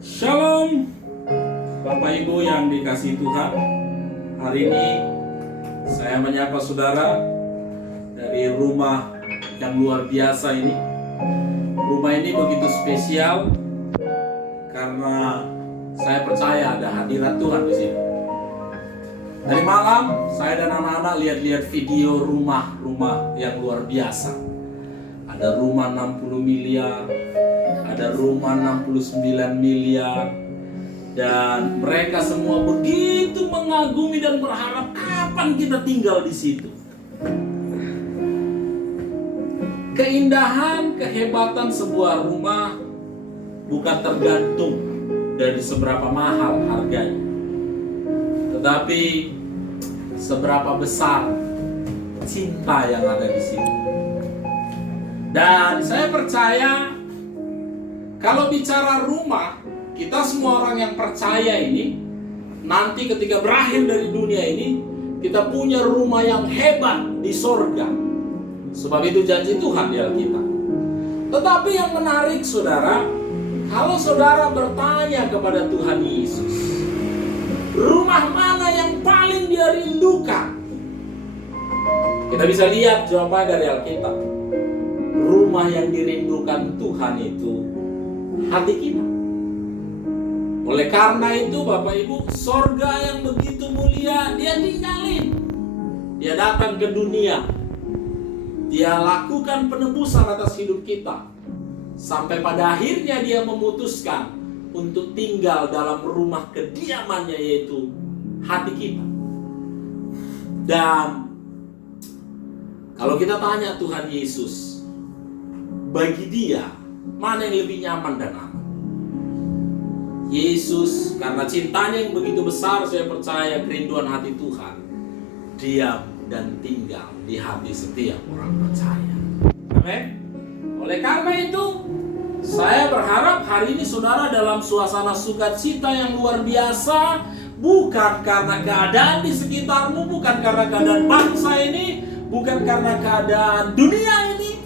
Shalom Bapak Ibu yang dikasihi Tuhan. Hari ini saya menyapa saudara dari rumah yang luar biasa ini. Rumah ini begitu spesial karena saya percaya ada hadirat Tuhan di sini. Dari malam saya dan anak-anak lihat-lihat video rumah-rumah yang luar biasa. Ada rumah 60 miliar, ada rumah 69 miliar, dan mereka semua begitu mengagumi dan berharap kapan kita tinggal di situ. Keindahan, kehebatan sebuah rumah bukan tergantung dari seberapa mahal harganya, tetapi seberapa besar cinta yang ada di situ. Dan saya percaya kalau bicara rumah, kita semua orang yang percaya ini, nanti ketika berakhir dari dunia ini, kita punya rumah yang hebat di sorga. Sebab itu janji Tuhan di Alkitab. Tetapi yang menarik saudara, kalau saudara bertanya kepada Tuhan Yesus, rumah mana yang paling dia rindukan? Kita bisa lihat jawabannya dari Alkitab. Rumah yang dirindukan Tuhan itu hati kita. Oleh karena itu Bapak Ibu, sorga yang begitu mulia dia tinggalin. Dia datang ke dunia. Dia lakukan penebusan atas hidup kita. Sampai pada akhirnya dia memutuskan untuk tinggal dalam rumah kediamannya, yaitu hati kita. Dan kalau kita tanya Tuhan Yesus, bagi dia mana yang lebih nyaman dan aman? Yesus karena cintanya yang begitu besar, saya percaya kerinduan hati Tuhan diam dan tinggal di hati setiap orang percaya. Amin. Oleh karena itu, saya berharap hari ini saudara dalam suasana sukacita yang luar biasa, bukan karena keadaan di sekitarmu, bukan karena keadaan bangsa ini, bukan karena keadaan dunia ini,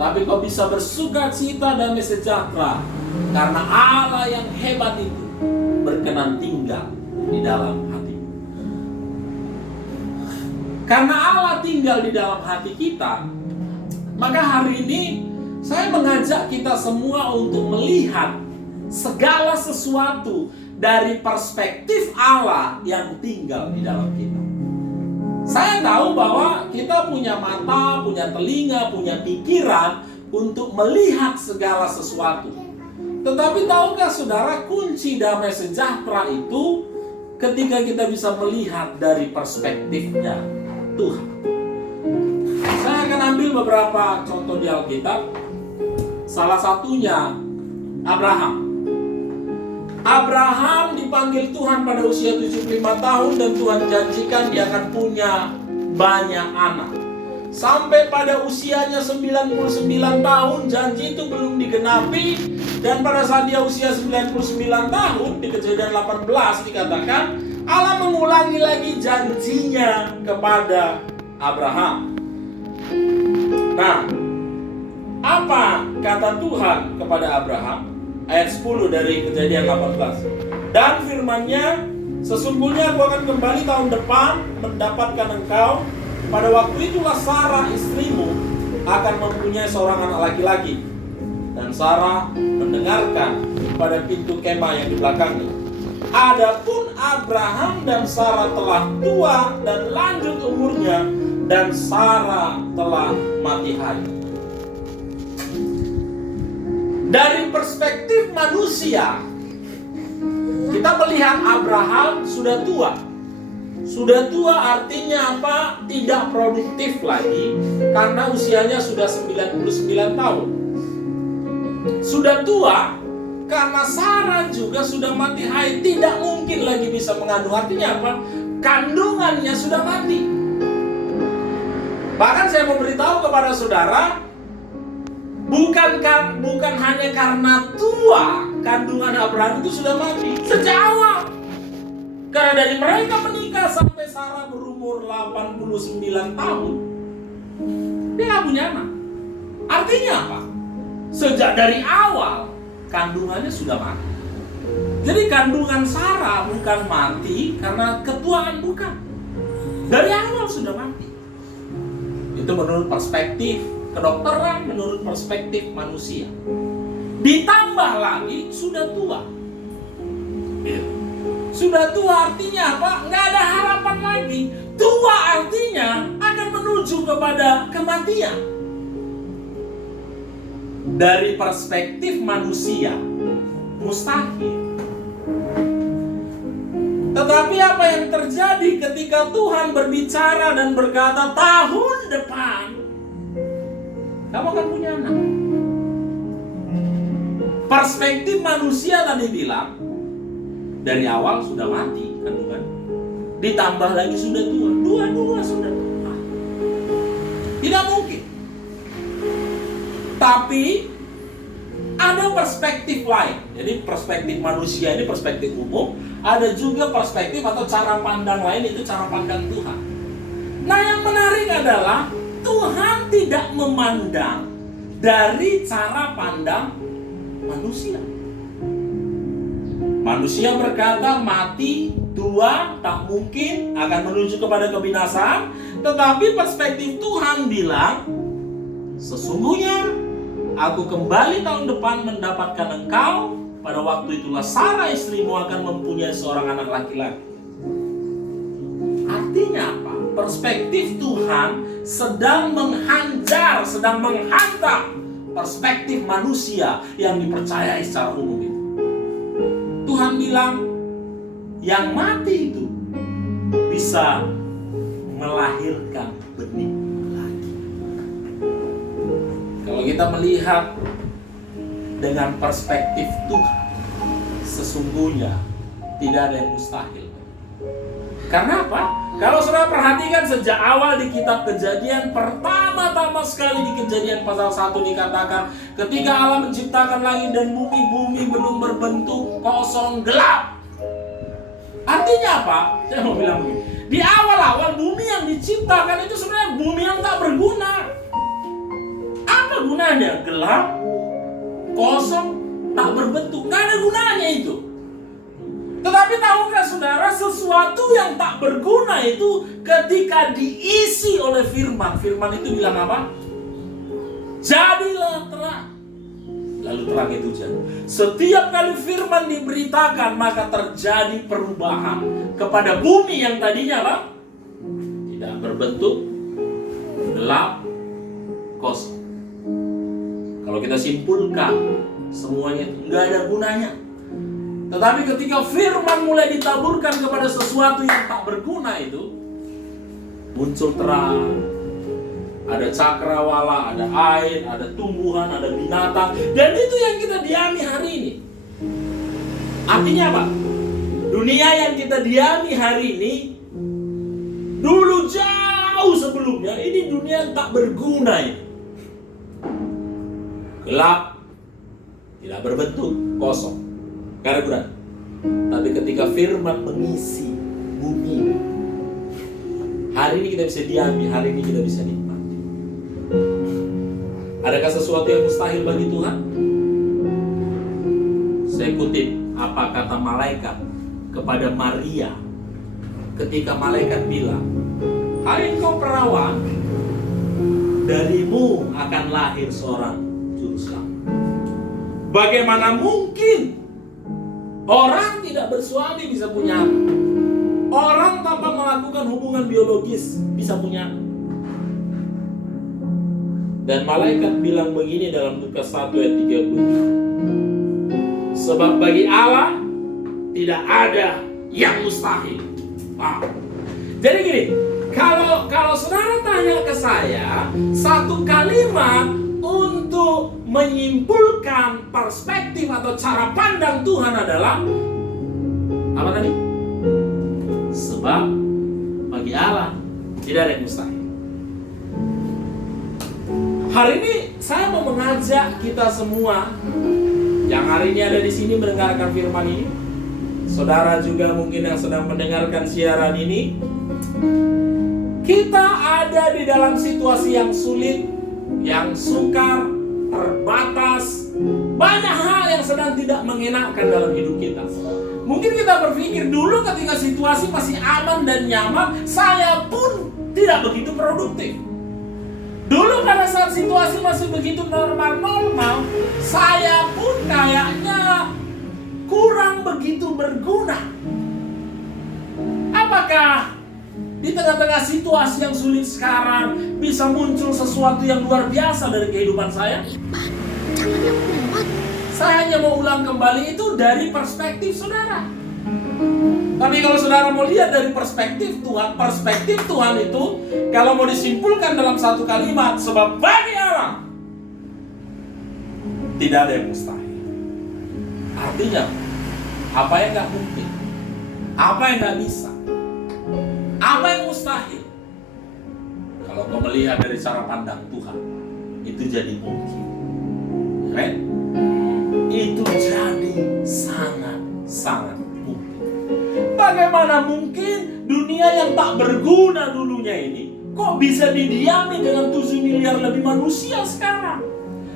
tapi kau bisa bersukacita dan sejahtera karena Allah yang hebat itu berkenan tinggal di dalam hatimu. Karena Allah tinggal di dalam hati kita, maka hari ini saya mengajak kita semua untuk melihat segala sesuatu dari perspektif Allah yang tinggal di dalam kita. Saya tahu bahwa kita punya mata, punya telinga, punya pikiran untuk melihat segala sesuatu. Tetapi tahukah saudara, kunci damai sejahtera itu ketika kita bisa melihat dari perspektifnya Tuhan. Saya akan ambil beberapa contoh di Alkitab. Salah satunya Abraham. Abraham dipanggil Tuhan pada usia 75 tahun dan Tuhan janjikan dia akan punya banyak anak. Sampai pada usianya 99 tahun janji itu belum digenapi, dan pada saat dia usia 99 tahun di Kejadian 18 dikatakan Allah mengulangi lagi janjinya kepada Abraham. Nah, apa kata Tuhan kepada Abraham? Ayat 10 dari Kejadian 18. Dan firman-Nya, sesungguhnya aku akan kembali tahun depan mendapatkan engkau. Pada waktu itulah Sarah istrimu akan mempunyai seorang anak laki-laki. Dan Sarah mendengarkan pada pintu kemah yang di belakangnya. Adapun Abraham dan Sarah telah tua dan lanjut umurnya, dan Sarah telah mati hari. Dari perspektif manusia, kita melihat Abraham sudah tua. Sudah tua artinya apa? Tidak produktif lagi karena usianya sudah 99 tahun. Sudah tua karena Sarah juga sudah mati haid, tidak mungkin lagi bisa mengandung. Artinya apa? Kandungannya sudah mati. Bahkan saya mau beritahu kepada saudara, bukan hanya karena tua kandungan Abraham itu sudah mati sejak awal. Karena dari mereka menikah sampai Sarah berumur 89 tahun, dia nggak punya anak. Artinya apa? Sejak dari awal kandungannya sudah mati. Jadi kandungan Sarah bukan mati karena ketuaan, bukan. Dari awal sudah mati. Itu menurut perspektif kedokteran, menurut perspektif manusia. Ditambah lagi sudah tua. Sudah tua artinya apa? Nggak ada harapan lagi. Tua artinya akan menuju kepada kematian. Dari perspektif manusia, mustahil. Tetapi apa yang terjadi ketika Tuhan berbicara dan berkata, tahun depan kamu akan punya anak? Perspektif manusia tadi bilang, dari awal sudah mati kandungan, ditambah lagi sudah tua, dua-dua sudah tua. Tidak mungkin. Tapi ada perspektif lain. Jadi perspektif manusia ini perspektif umum, ada juga perspektif atau cara pandang lain, itu cara pandang Tuhan. Nah, yang menarik adalah Tuhan tidak memandang dari cara pandang manusia. Manusia berkata mati, tua, tak mungkin, akan menuju kepada kebinasaan. Tetapi perspektif Tuhan bilang, sesungguhnya aku kembali tahun depan mendapatkan engkau. Pada waktu itulah Sarah istrimu akan mempunyai seorang anak laki-laki. Artinya apa? Perspektif Tuhan sedang menghanjar, sedang menghantam perspektif manusia yang dipercayai secara umum itu. Tuhan bilang, yang mati itu bisa melahirkan benih lagi. Kalau kita melihat dengan perspektif Tuhan, sesungguhnya tidak ada yang mustahil. Karena apa? Kalau saudara perhatikan sejak awal di kitab Kejadian, pertama-tama sekali di Kejadian pasal 1 dikatakan, ketika Allah menciptakan langit dan bumi, bumi belum berbentuk, kosong, gelap. Artinya apa? Saya mau bilang begini, di awal-awal bumi yang diciptakan itu sebenarnya bumi yang tak berguna. Apa gunanya? Gelap, kosong, tak berbentuk, nggak ada gunanya itu. Tetapi tahukah saudara, sesuatu yang tak berguna itu ketika diisi oleh firman, firman itu bilang apa? Jadilah terang. Lalu terang itu jadi. Setiap kali firman diberitakan, maka terjadi perubahan kepada bumi yang tadinya apa? Tidak berbentuk, gelap, kosong. Kalau kita simpulkan, semuanya itu nggak ada gunanya. Tetapi ketika firman mulai ditaburkan kepada sesuatu yang tak berguna itu, muncul terang, ada cakrawala, ada air, ada tumbuhan, ada binatang, dan itu yang kita diami hari ini. Artinya apa? Dunia yang kita diami hari ini, dulu jauh sebelumnya, ini dunia yang tak berguna ini. Gelap, tidak berbentuk, kosong. Karena guna. Tapi ketika firman mengisi bumi, hari ini kita bisa diami, hari ini kita bisa nikmati. Adakah sesuatu yang mustahil bagi Tuhan? Saya kutip apa kata malaikat kepada Maria ketika malaikat bilang, hai engkau perawan, darimu akan lahir seorang juru selamat. Bagaimana mungkin orang tidak bersuami bisa punya anak? Orang tanpa melakukan hubungan biologis bisa punya anak. Dan malaikat bilang begini dalam Lukas 1 ayat 37. Sebab bagi Allah tidak ada yang mustahil. Wow. Jadi gini, kalau saudara tanya ke saya satu kalimat untuk menyimpulkan perspektif atau cara pandang Tuhan adalah apa tadi? Sebab bagi Allah tidak ada yang mustahil. Hari ini saya mau mengajak kita semua yang hari ini ada di sini mendengarkan firman ini, saudara juga mungkin yang sedang mendengarkan siaran ini, kita ada di dalam situasi yang sulit, yang sukar, terbatas, Banyak hal yang sedang tidak mengenakan dalam hidup kita. Mungkin kita berpikir dulu ketika situasi masih aman dan nyaman, saya pun tidak begitu produktif. Dulu pada saat situasi masih begitu normal-normal, saya pun kayaknya kurang begitu berguna. Apakah di tengah-tengah situasi yang sulit sekarang bisa muncul sesuatu yang luar biasa dari kehidupan saya? Saya hanya mau ulang kembali itu dari perspektif saudara. Tapi kalau saudara mau lihat dari perspektif Tuhan itu kalau mau disimpulkan dalam satu kalimat, sebab bagi Allah tidak ada yang mustahil. Artinya, apa yang gak mungkin, apa yang gak bisa, apa yang mustahil, kalau kau melihat dari cara pandang Tuhan, itu jadi mungkin. Right? Itu jadi sangat-sangat mungkin. Bagaimana mungkin dunia yang tak berguna dulunya ini kok bisa didiami dengan 7 miliar lebih manusia sekarang?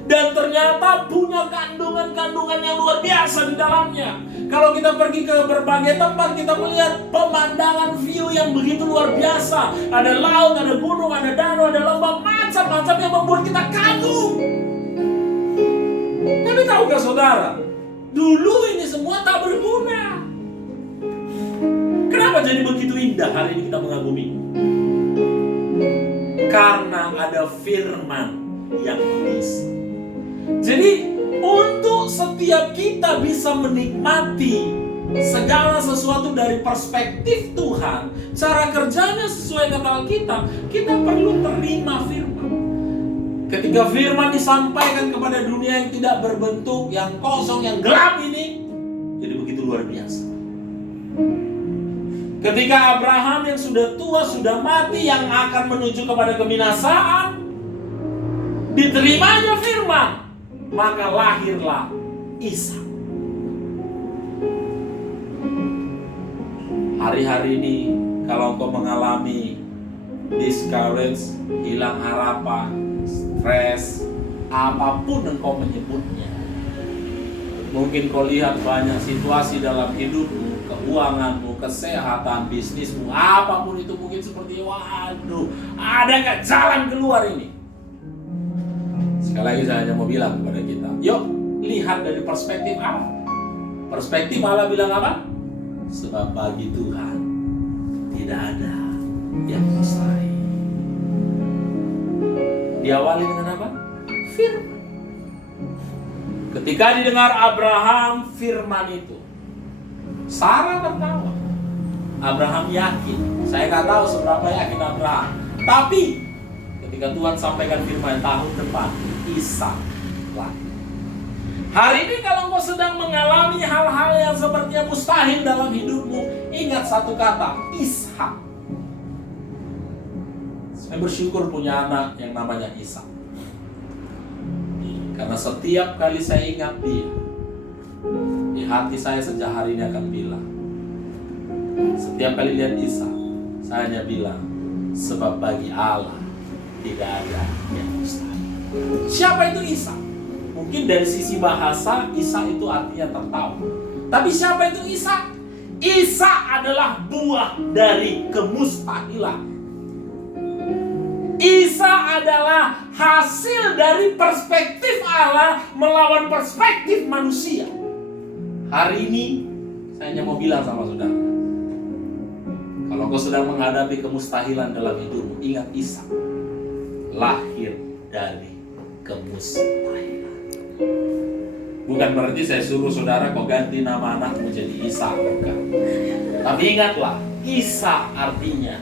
Dan ternyata punya kandungan-kandungan yang luar biasa di dalamnya. Kalau kita pergi ke berbagai tempat, kita melihat pemandangan view yang begitu luar biasa. Ada laut, ada gunung, ada danau, ada lembah, macam-macam yang membuat kita kagum. Tapi tahukah saudara, dulu ini semua tak berguna. Kenapa jadi begitu indah hari ini kita mengagumi? Karena ada firman yang mengisi. Jadi untuk setiap kita bisa menikmati segala sesuatu dari perspektif Tuhan, cara kerjanya sesuai kata Alkitab, kita perlu terima firman. Ketika firman disampaikan kepada dunia yang tidak berbentuk, yang kosong, yang gelap ini, jadi begitu luar biasa. Ketika Abraham yang sudah tua, sudah mati, yang akan menuju kepada kebinasaan, diterimanya firman, maka lahirlah Ishak. Hari-hari ini kalau engkau mengalami discourage, hilang harapan, stres, apapun engkau menyebutnya, mungkin kau lihat banyak situasi dalam hidupmu, keuanganmu, kesehatan, bisnismu, apapun itu mungkin seperti waduh, ada gak jalan keluar ini? Sekali lagi saya hanya mau bilang kepada kita, yuk lihat dari perspektif Allah. Perspektif Allah bilang apa? Sebab bagi Tuhan tidak ada yang mustahil. Diawali dengan apa? Firman. Ketika didengar Abraham firman itu, Sarah tertawa. Abraham yakin. Saya nggak tahu seberapa yakin Abraham. Tapi ketika Tuhan sampaikan firman tahun depan, Ishak lahir. Hari ini kalau engkau sedang mengalami hal-hal yang sepertinya mustahil dalam hidupmu, ingat satu kata, Ishak. Saya bersyukur punya anak yang namanya Ishak. Karena setiap kali saya ingat dia, di hati saya sejak hari ini akan bilang, setiap kali lihat Ishak, saya hanya bilang, sebab bagi Allah tidak ada yang mustahil. Siapa itu Ishak? Mungkin dari sisi bahasa, Ishak itu artinya tertawa. Tapi siapa itu Ishak? Ishak adalah buah dari kemustahilan. Ishak adalah hasil dari perspektif Allah melawan perspektif manusia. Hari ini saya hanya mau bilang sama saudara, kalau kau sedang menghadapi kemustahilan dalam hidupmu, ingat Ishak lahir dari kemustahilan. Bukan berarti saya suruh saudara kau ganti nama anak menjadi Ishak, bukan. Tapi ingatlah, Ishak artinya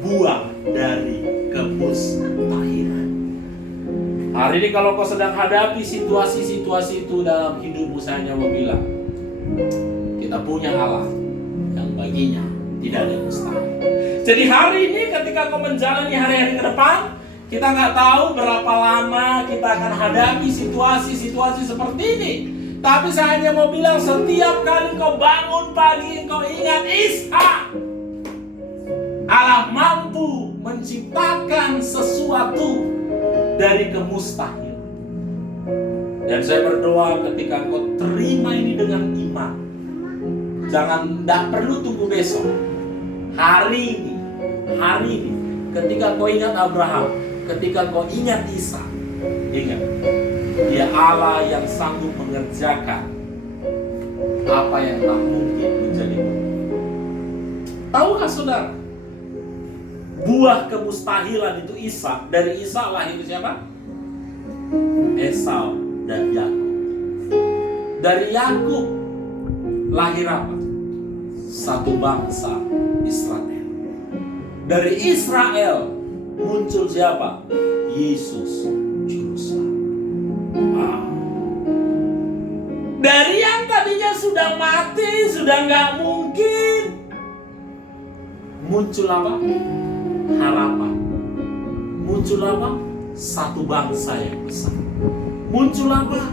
buah dari kemustahilan. Hari ini kalau kau sedang hadapi situasi-situasi itu dalam hidupmu, saya hanya mau bilang, kita punya Allah yang baginya tidak ada yang mustahil. Jadi hari ini ketika kau menjalani hari-hari ke depan, kita nggak tahu berapa lama kita akan hadapi situasi-situasi seperti ini. Tapi saya hanya mau bilang, setiap kali kau bangun pagi, kau ingat Ishak. Allah mampu menciptakan sesuatu dari kemustahilan. Dan saya berdoa ketika kau terima ini dengan iman, tidak perlu tunggu besok. Hari ini, ketika kau ingat Abraham, ketika kau ingat Ishak, ingat, Dia Allah yang sanggup mengerjakan apa yang tak mungkin menjadi mungkin. Tahukah saudara, buah kemustahilan itu Ishak. Dari Ishak lahir siapa? Esau dan Yakub. Dari Yakub lahir apa? Satu bangsa, Israel. Dari Israel muncul siapa? Yesus Juru Selamat. Dari yang tadinya sudah mati, sudah nggak mungkin, muncul apa? Harapan. Muncul apa? Satu bangsa yang besar. Muncul apa?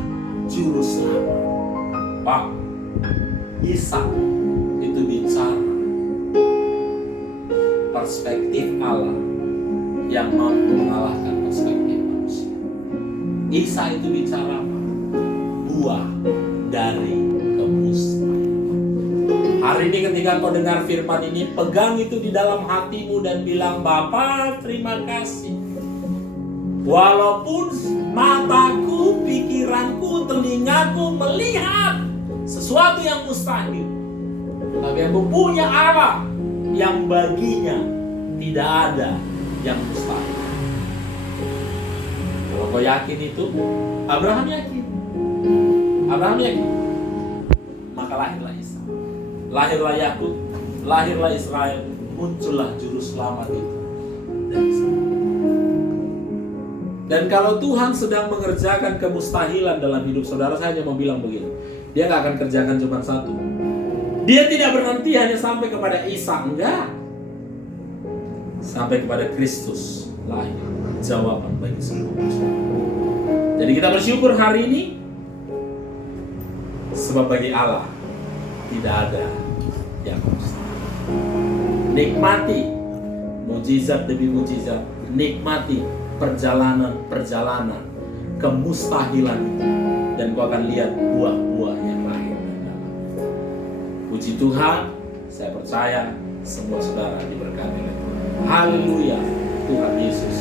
Juru Selamat. Pak, Ishak itu bicara perspektif Allah yang mampu mengalahkan perspektif manusia. Ishak itu bicara apa? Buah dari kemustahilan. Hari ini ketika kau dengar firman ini, pegang itu di dalam hatimu dan bilang, Bapa, terima kasih. Walaupun mataku, pikiranku, telingaku melihat sesuatu yang mustahil, tapi aku punya Allah yang baginya tidak ada yang mustahil. Kalau kau yakin itu, Abraham yakin. Maka lahirlah Ishak, lahirlah Yakub, lahirlah Israel, muncullah Juru Selamat itu dari sana. Dan kalau Tuhan sedang mengerjakan kemustahilan dalam hidup saudara, saya hanya mau bilang begini, Dia gak akan kerjakan cuma satu. Dia tidak berhenti hanya sampai kepada Ishak, enggak. Sampai kepada Kristus lahir jawaban bagi semua masalah. Jadi kita bersyukur hari ini, sebab bagi Allah tidak ada yang mustahil. Nikmati mujizat demi mujizat, nikmati perjalanan kemustahilan itu, dan kau akan lihat buah-buah yang lahir. Puji Tuhan, saya percaya semua saudara diberkati oleh Tuhan. Haleluya, Tuhan Yesus